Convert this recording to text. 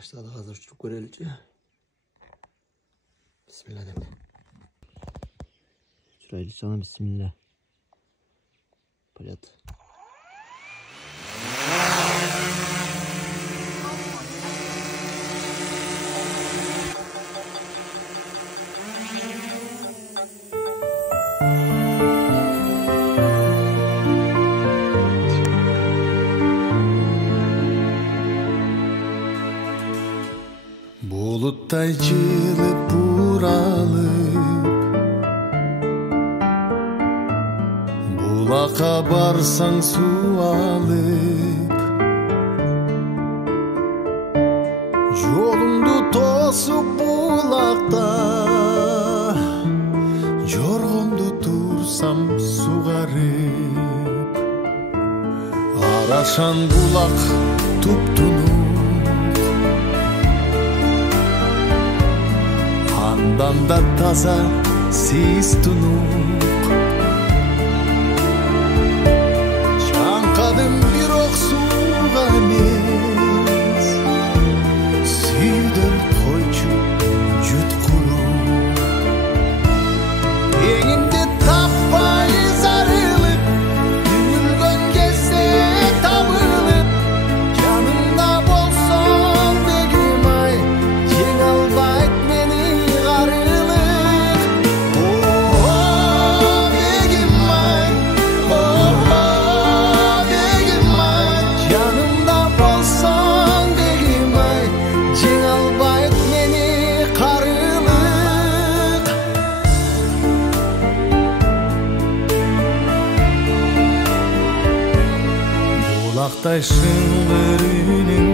Başladık, hazır uçurup görelici. Bismillah dedim. Şurayı sana bismillah. Payat. Bulutтай жылып буралып булакка барсаң суу алып жолуңду тосуп булакта жоргомду турсам сугарып арашан булак туптунук андан да таза сиз тунук чаңкадым бирок сууга эмес сүйдөн койчу жуткуруп эңимди таппай зарылып түнүлгөн кезде табылып жанымда болсоң бегим ай жеңе албайт мени Bulakтай шыңғыр үнің